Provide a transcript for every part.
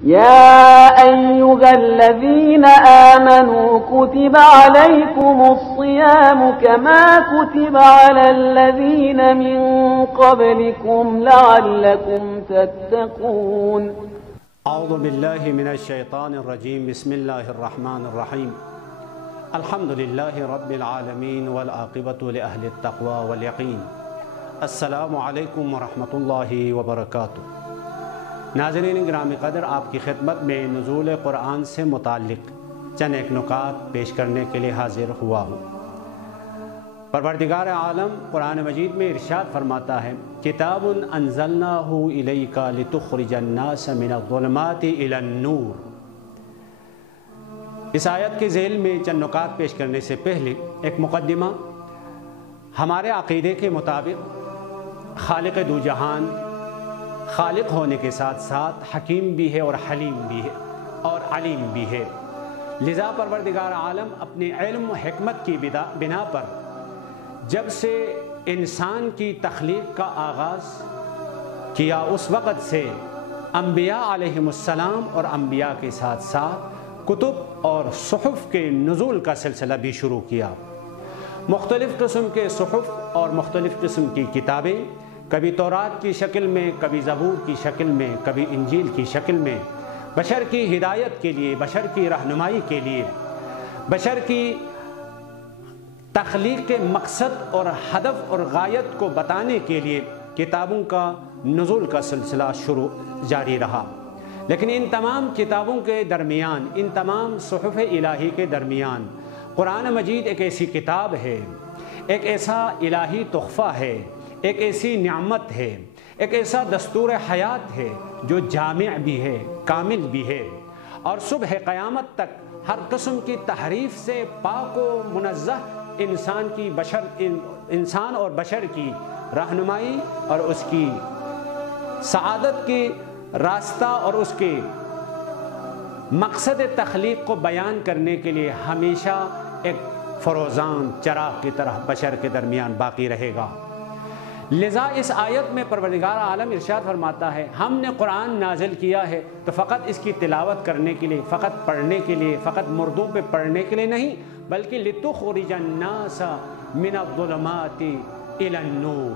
يا أيها الذين آمنوا كتب عليكم الصيام كما كتب على الذين من قبلكم لعلكم تتقون اعوذ باللہ من الشیطان الرجیم بسم اللہ الرحمن الرحیم الحمد للہ رب العالمین والعاقبۃ لأہل التقوی والیقین السلام علیکم ورحمۃ اللہ وبرکاتہ۔ ناظرین گرامی قدر، آپ کی خدمت میں نزول قرآن سے متعلق چند ایک نکات پیش کرنے کے لیے حاضر ہوا ہوں۔ پروردگار عالم قرآن مجید میں ارشاد فرماتا ہے، کتاب انزلناہ الیک لتخرج الناس من الظلمات الی النور۔ اس آیت کے ذیل میں چند نکات پیش کرنے سے پہلے ایک مقدمہ۔ ہمارے عقیدے کے مطابق خالق دو جہان خالق ہونے کے ساتھ ساتھ حکیم بھی ہے اور حلیم بھی ہے اور علیم بھی ہے، لذا پروردگار عالم اپنے علم و حکمت کی بنا پر جب سے انسان کی تخلیق کا آغاز کیا اس وقت سے انبیاء علیہم السلام اور انبیاء کے ساتھ ساتھ کتب اور صحف کے نزول کا سلسلہ بھی شروع کیا۔ مختلف قسم کے صحف اور مختلف قسم کی کتابیں، کبھی تورات کی شکل میں، کبھی زبور کی شکل میں، کبھی انجیل کی شکل میں، بشر کی ہدایت کے لیے، بشر کی رہنمائی کے لیے، بشر کی تخلیق کے مقصد اور ہدف اور غایت کو بتانے کے لیے کتابوں کا نزول کا سلسلہ جاری رہا۔ لیکن ان تمام کتابوں کے درمیان، ان تمام صحف الہی کے درمیان قرآن مجید ایک ایسی کتاب ہے، ایک ایسا الہی تحفہ ہے، ایک ایسی نعمت ہے، ایک ایسا دستور حیات ہے جو جامع بھی ہے، کامل بھی ہے، اور صبح قیامت تک ہر قسم کی تحریف سے پاک و منزہ انسان اور بشر کی رہنمائی اور اس کی سعادت کی راستہ اور اس کے مقصد تخلیق کو بیان کرنے کے لیے ہمیشہ ایک فروزان چراغ کی طرح بشر کے درمیان باقی رہے گا۔ لذا اس آیت میں پروردگار عالم ارشاد فرماتا ہے، ہم نے قرآن نازل کیا ہے تو فقط اس کی تلاوت کرنے کے لیے، فقط پڑھنے کے لیے، فقط مردوں پہ پڑھنے کے لیے نہیں، بلکہ لتخرج الناس من الظلمات الی النور،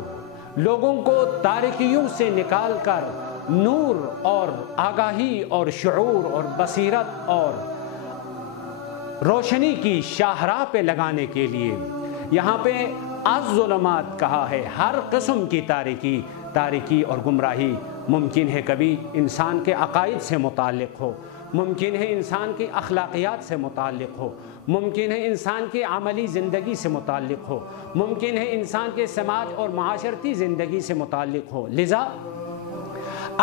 لوگوں کو تاریکیوں سے نکال کر نور اور آگاہی اور شعور اور بصیرت اور روشنی کی شاہراہ پہ لگانے کے لیے۔ یہاں پہ الظلمات کہا ہے، ہر قسم کی تاریکی اور گمراہی ممکن ہے کبھی انسان کے عقائد سے متعلق ہو، ممکن ہے انسان کی اخلاقیات سے متعلق ہو، ممکن ہے انسان کی عملی زندگی سے متعلق ہو، ممکن ہے انسان کے سماج اور معاشرتی زندگی سے متعلق ہو۔ لذا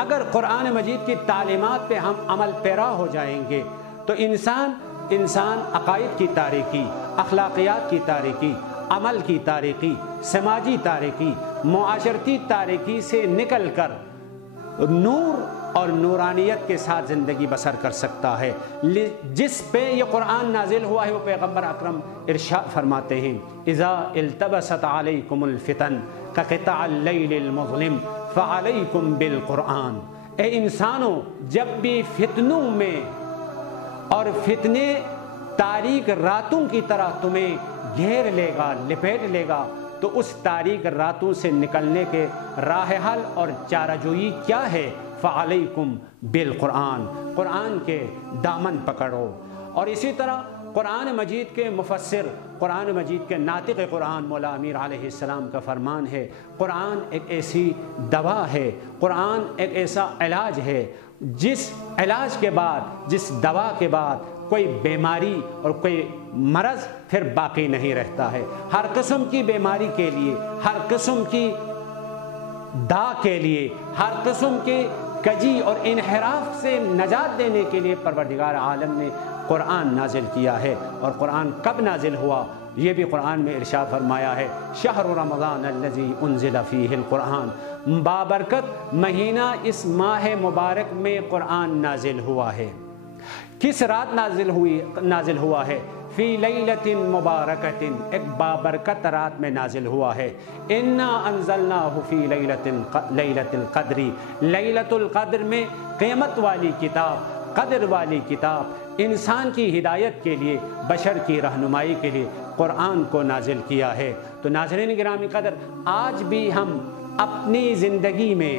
اگر قرآن مجید کی تعلیمات پہ ہم عمل پیرا ہو جائیں گے تو انسان عقائد کی تاریکی، اخلاقیات کی تاریکی، عمل کی تاریکی، سماجی تاریکی، معاشرتی تاریکی سے نکل کر نور اور نورانیت کے ساتھ زندگی بسر کر سکتا ہے۔ جس پہ یہ قرآن نازل ہوا ہے وہ پیغمبر اکرم ارشاد فرماتے ہیں، اذا التبست علیکم الفتن کقطع اللیل المظلم فعلیکم بالقرآن۔ اے انسانوں، جب بھی فتنوں میں اور فتنے تاریک راتوں کی طرح تمہیں گھیر لے گا، لپیٹ لے گا، تو اس تاریک راتوں سے نکلنے کے راہ حل اور چارہ جوئی کیا ہے؟ فعلیکم بالقرآن، قرآن کے دامن پکڑو۔ اور اسی طرح قرآن مجید کے مفسر، قرآن مجید کے ناطق قرآن مولا امیر علیہ السلام کا فرمان ہے، قرآن ایک ایسی دوا ہے، قرآن ایک ایسا علاج ہے جس علاج کے بعد، جس دوا کے بعد کوئی بیماری اور کوئی مرض پھر باقی نہیں رہتا ہے۔ ہر قسم کی بیماری کے لیے، ہر قسم کی دا کے لیے، ہر قسم کی کجی اور انحراف سے نجات دینے کے لیے پروردگار عالم نے قرآن نازل کیا ہے۔ اور قرآن کب نازل ہوا؟ یہ بھی قرآن میں ارشاد فرمایا ہے، شہر رمضان الذی انزل فیہ القرآن، بابرکت مہینہ اس ماہ مبارک میں قرآن نازل ہوا ہے۔ کس رات نازل ہوا ہے؟ فی لیلۃ مبارکۃ، ایک بابرکت رات میں نازل ہوا ہے۔ انا انزلناہ فی لیلۃ القدر، لیلۃ القدر میں قیمت والی کتاب، قدر والی کتاب، انسان کی ہدایت کے لیے، بشر کی رہنمائی کے لیے قرآن کو نازل کیا ہے۔ تو ناظرین گرامی قدر، آج بھی ہم اپنی زندگی میں،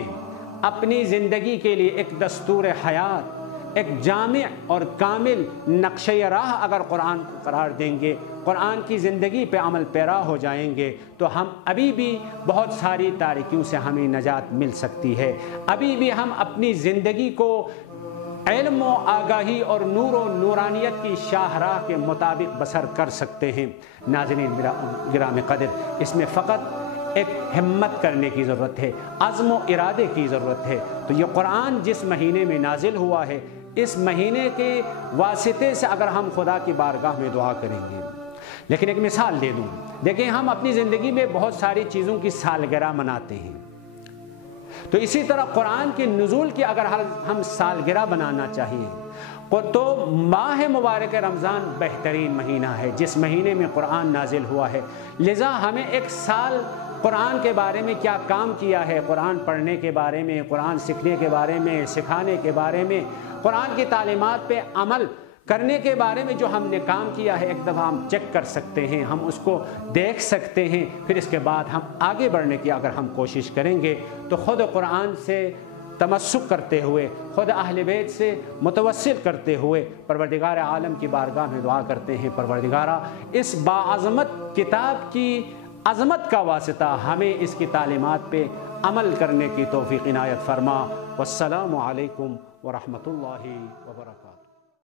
اپنی زندگی کے لیے ایک دستور حیات، ایک جامع اور کامل نقشہ راہ اگر قرآن کو قرار دیں گے، قرآن کی زندگی پہ عمل پیرا ہو جائیں گے، تو ہم ابھی بھی بہت ساری تاریکیوں سے ہمیں نجات مل سکتی ہے۔ ابھی بھی ہم اپنی زندگی کو علم و آگاہی اور نور و نورانیت کی شاہراہ کے مطابق بسر کر سکتے ہیں۔ ناظرین گرامی قدر، اس میں فقط ایک ہمت کرنے کی ضرورت ہے، عزم و ارادے کی ضرورت ہے۔ تو یہ قرآن جس مہینے میں نازل ہوا ہے، اس مہینے کے واسطے سے اگر ہم خدا کی بارگاہ میں دعا کریں گے، لیکن ایک مثال دے دوں، دیکھیں ہم اپنی زندگی میں بہت ساری چیزوں کی سالگرہ مناتے ہیں، تو اسی طرح قرآن کے نزول کی اگر ہم سالگرہ بنانا چاہیے تو ماہ مبارک رمضان بہترین مہینہ ہے، جس مہینے میں قرآن نازل ہوا ہے۔ لذا ہمیں ایک سال قرآن کے بارے میں کیا کام کیا ہے، قرآن پڑھنے کے بارے میں، قرآن سیکھنے کے بارے میں، سکھانے کے بارے میں، قرآن کی تعلیمات پہ عمل کرنے کے بارے میں جو ہم نے کام کیا ہے، ایک دفعہ ہم چیک کر سکتے ہیں، ہم اس کو دیکھ سکتے ہیں، پھر اس کے بعد ہم آگے بڑھنے کی اگر ہم کوشش کریں گے تو خود قرآن سے تمسک کرتے ہوئے، خود اہل بیت سے متوسل کرتے ہوئے پروردگار عالم کی بارگاہ میں دعا کرتے ہیں، پروردگارہ اس باعظمت کتاب کی عظمت کا واسطہ ہمیں اس کی تعلیمات پہ عمل کرنے کی توفیق عنایت فرما۔ والسلام علیکم ورحمۃ اللہ وبرکاتہ۔